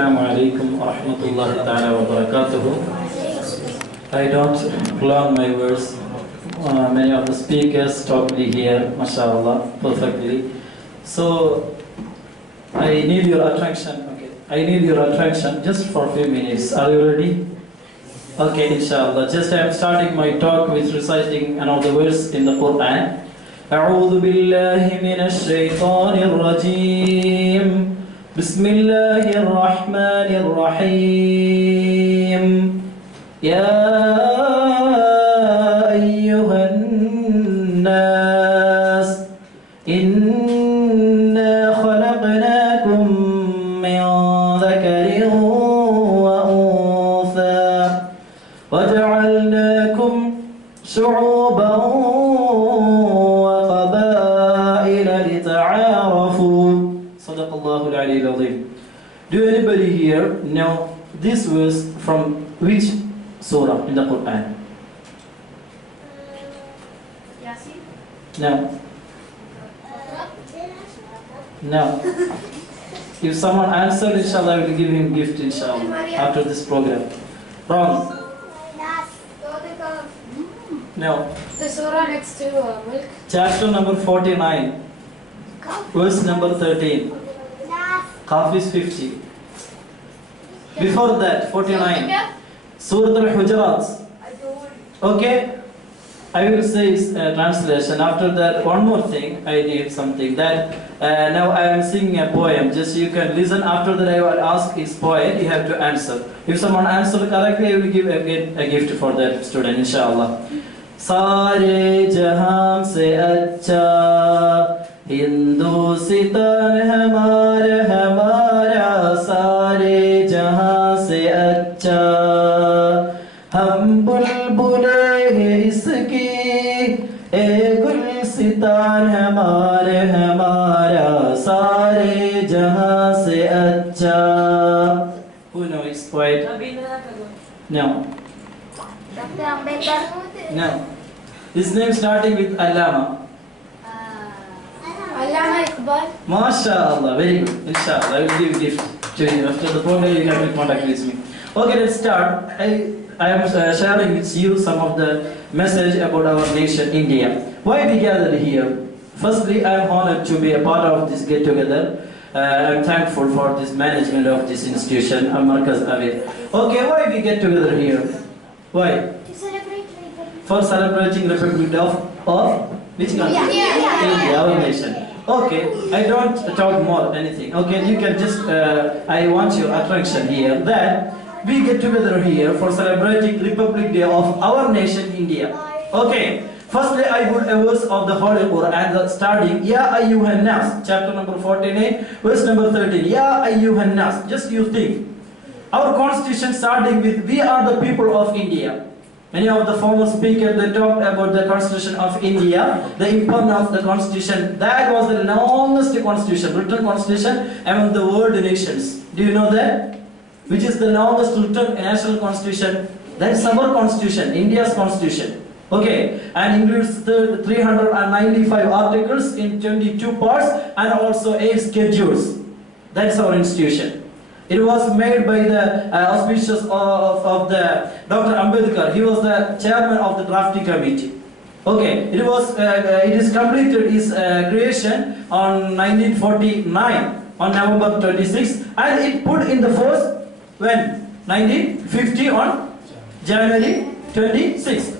Assalamu alaikum wa rahmatullahi ta'ala wa barakatuhu. I don't plan my words. Many of the speakers totally here, mashallah, perfectly. So, I need your attention, okay. I need your attention just for a few minutes. Are you ready? Okay, inshallah. Just I am starting my talk with reciting another verse in the Quran. أعوذ بالله من الشيطان الرجيم بسم الله الرحمن الرحيم يا أيها الناس إنا خلقناكم من ذكر وأنثى وجعلناكم شعوبا وقبائل لتعارفوا صدق الله العلي العظيم. Do anybody here know this verse from which surah in the Quran? Yasin? No. No. If someone answered, inshallah, I will give him gift, inshallah, after this program. Wrong. No. The surah next to milk. Chapter number 49, verse number 13. Qaf is 50. Before that, 49. Surah Al-Hujurat. Okay? I will say translation. After that, one more thing, I need something. That now I am singing a poem. Just you can listen. After that, I will ask his poet. You have to answer. If someone answers correctly, I will give a gift for that student, inshallah. सारे जहां से अच्छा हिंदुस्तान हमारा सारे जहां से अच्छा हम बुलबुलें हैं इसकी ए गुलसितान हमारा सारे जहां से अच्छा. Who knows poet? No. Dr. Ambedkar? No. His name starting with Allama. Allama Iqbal? MashaAllah, very good. Inshallah, I will give gift to you. After the program, you have to contact with me. Okay, let's start. I am sharing with you some of the message about our nation, India. Why we gathered here? Firstly, I am honored to be a part of this get-together. I am thankful for this management of this institution, Markaz Awir. Okay, why we get together here? Why? To celebrate For celebrating Republic of which country? India, our nation. Okay, I don't talk more anything. Okay, you can just, I want your attention here that we get together here for celebrating Republic Day of our nation, India. Okay, firstly I would a verse of the Holy Quran starting, Ya ayyuhan nas, chapter number 49, verse number 13. Ya ayyuhan nas, just you think. Our constitution starting with, we are the people of India. Many of the former speakers, they talked about the constitution of India, the importance of the constitution. That was the longest constitution, written constitution among the world nations. Do you know that? Which is the longest written national constitution? That is our constitution, India's constitution. Okay, and includes 395 articles in 22 parts and also 8 schedules. That is our institution. It was made by the auspicious of the Dr. Ambedkar. He was the chairman of the drafting committee. Okay, it is completed its creation on 1949 on November 26, and it put in the force when 1950 on January 26.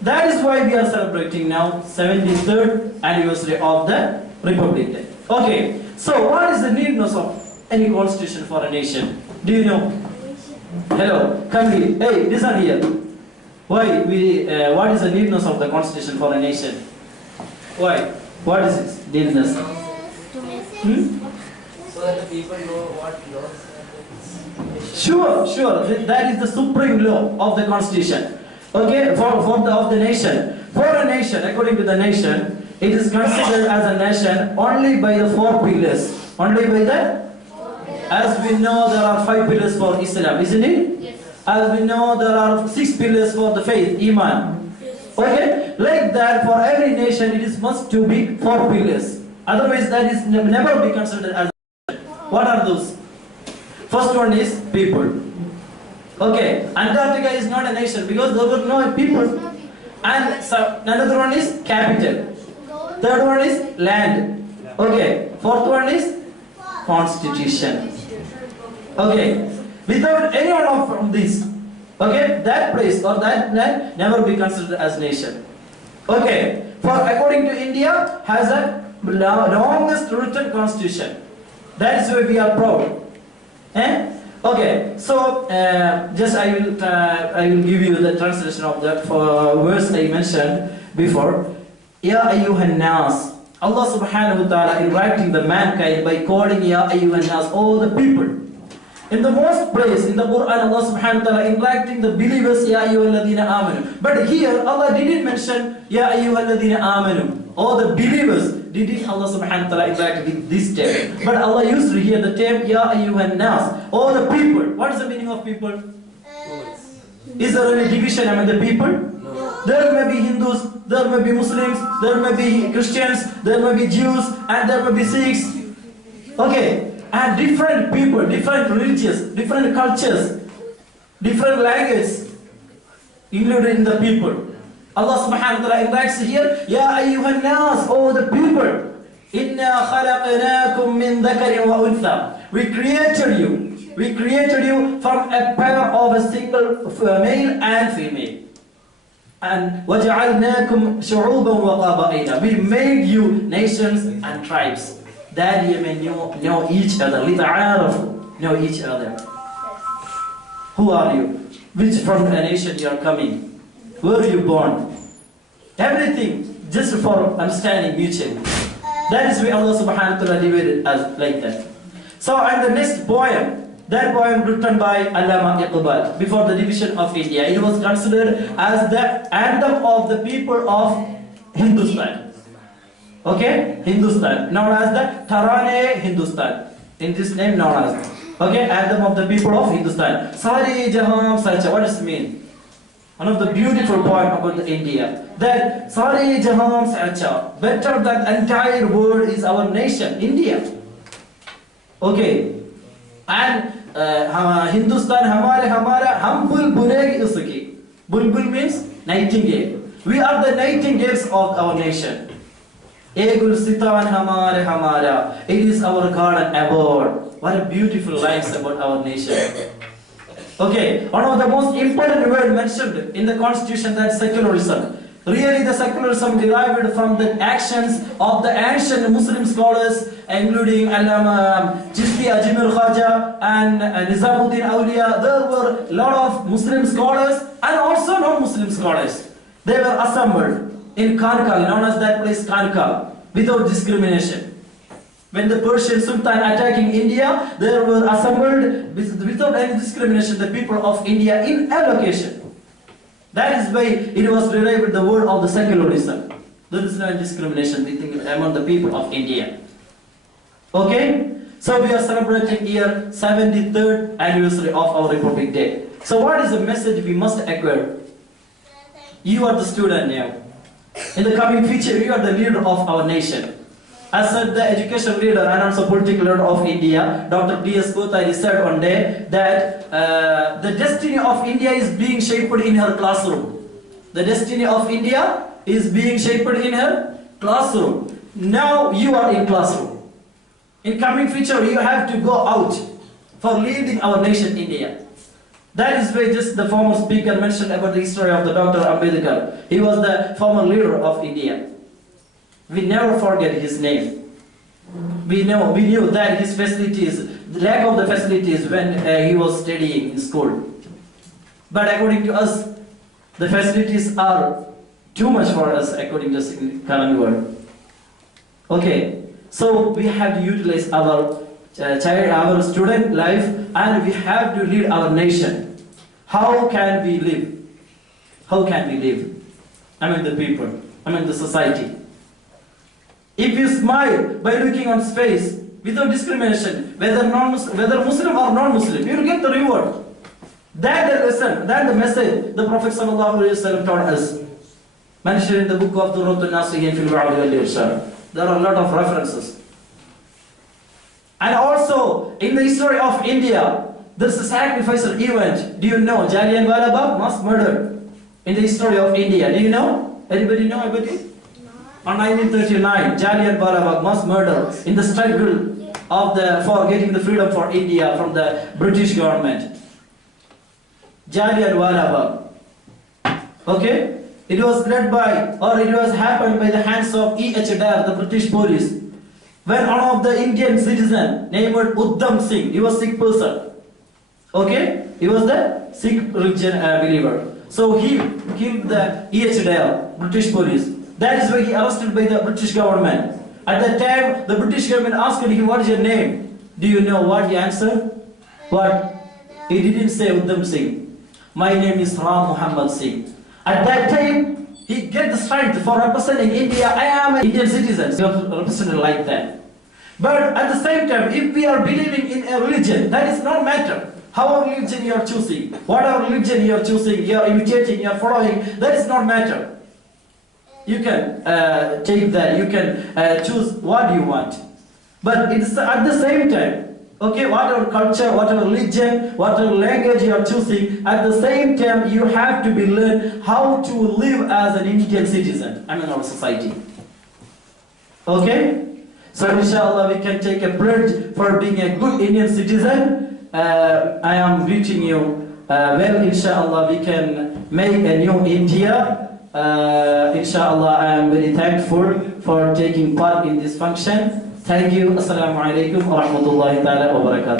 That is why we are celebrating now 73rd anniversary of the Republic Day. Okay, so what is the needness of any constitution for a nation? Do you know? Hello, come here. Hey, listen here. Why what is the needness of the constitution for a nation? Why? What is its needness? So that the people know what laws are. Sure. That is the supreme law of the constitution. Okay, of the nation. For a nation, according to the nation, it is considered as a nation only by the 4 pillars. Only by the, as we know, there are 5 pillars for Islam, isn't it? Yes. As we know, there are 6 pillars for the faith, Iman. Okay, like that, for every nation, it is must to be 4 pillars. Otherwise, that is never be considered as. What are those? First one is people. Okay, Antarctica is not a nation because there were no people. And so another one is capital. Third one is land. Okay, fourth one is constitution. Okay, without any one of these, okay, that place or that land never be considered as nation. Okay, for according to India has a longest written constitution. That is why we are proud. Eh? Okay, so just I will give you the translation of the verse I mentioned before. Ya ayyuhan nas. Allah subhanahu wa ta'ala inviting the mankind by calling Ya ayyuhan nas, all the people. In the most place in the Quran, Allah subhanahu wa ta'ala inviting the believers, Ya ayyuhalladhina amanu. But here Allah didn't mention Ya ayyuhalladhina amanu. All the believers didn't Allah subhanahu wa ta'ala invite with this term. But Allah used to hear the term Ya ayyuhan nas. All the people. What is the meaning of people? Is there any division among the people? No. There may be Hindus, there may be Muslims, there may be Christians, there may be Jews, and there may be Sikhs. Okay. And different people, different religions, different cultures, different languages included in the people. Allah subhanahu wa ta'ala invites here, Ya ayyuhan nas, all the people. Inna khalaqnakum min dhakarin wa untha. We created you from a pair of a single male and female. And وَجَعَلْنَاكُمْ شُعُوبًا وَقَبَائِلًا. We made you nations and tribes, that you may know each other. لِتَعَارَفُوا. Know each other. Who are you? Which from a nation you are coming? Where are you born? Everything just for understanding mutually. That is why Allah subhanahu wa ta'ala divided us like that. So, and the next poem, that poem written by Allama Iqbal before the division of India. It was considered as the anthem of the people of Hindustan. Okay? Hindustan. Known as the Tarane Hindustan. In this name known as. Okay? Anthem of the people of Hindustan. Sari Jaham Sacha. What does it mean? One of the beautiful poem about the India. That Sari Jaham Sacha. Better than the entire world is our nation, India. Okay. And Hindustan hamara hum bulbul usuki. Bulbul means nightingale. We are the nightingales of our nation. Egul sitan hamara. It is our garden abode. What a beautiful lines about our nation. Okay, one of the most important words mentioned in the constitution, that's secularism. Really, the secularism derived from the actions of the ancient Muslim scholars, including Allama Chishti Ajmer Khaja and Nizamuddin Awliya. There were a lot of Muslim scholars and also non-Muslim scholars. They were assembled in Kanka, known as that place Kanka, without discrimination. When the Persian Sultan attacking India, they were assembled without any discrimination, the people of India in a location. That is why it was derived the word of the secularism. There is no discrimination among the people of India. Okay? So we are celebrating here 73rd anniversary of our Republic Day. So what is the message we must acquire? You are the student now. In the coming future, you are the leader of our nation. As said the education leader and also political leader of India, Dr. D.S. Kothari said one day that the destiny of India is being shaped in her classroom. The destiny of India is being shaped in her classroom. Now you are in classroom. In coming future, you have to go out for leading our nation, India. That is why just the former speaker mentioned about the history of the Dr. Ambedkar. He was the former leader of India. We never forget his name. We knew that his facilities, the lack of the facilities when he was studying in school. But according to us, the facilities are too much for us according to the current world. Okay, so we have to utilize our our student life, and we have to lead our nation. How can we live? How can we live among the people, among the society? If you smile by looking on his face without discrimination, whether Muslim or non-Muslim, you will get the reward. That's the lesson, that's the message the Prophet ﷺ taught us. Mentioned in the book of the Durratun Nasihin fil Wa'd wal Irshad. There are a lot of references. And also, in the history of India, there's a sacrificial event. Do you know Jallianwala Bagh mass murder? In the history of India, do you know? Anybody know about it? On 1939, Jallianwala Bagh mass murder in the struggle for getting the freedom for India from the British government. Jallianwala Bagh. Okay? It was led by, or it was happened by the hands of Hyder, the British police. When one of the Indian citizen named Uddham Singh, he was Sikh person. Okay? He was the Sikh religion believer. So he killed the Hyder, British police. That is why he arrested by the British government. At that time, the British government asked him, what is your name? Do you know what he answered? What? He didn't say Uddham Singh. My name is Ram Muhammad Singh. At that time, he get the strength for representing India. I am an Indian citizen. You have to represent it like that. But at the same time, if we are believing in a religion, that is not matter. How religion you are choosing, whatever religion you are choosing, you are imitating, you are following, that is not matter. You can take that, you can choose what you want. But it's at the same time, okay, whatever culture, whatever religion, whatever language you are choosing, at the same time you have to be learn how to live as an Indian citizen, in our society. Okay? So inshallah we can take a pledge for being a good Indian citizen. I am greeting you. Well, inshallah we can make a new India. Inshallah, I am very thankful for taking part in this function. Thank you. Assalamu alaikum wa rahmatullahi ta'ala wa barakatuh.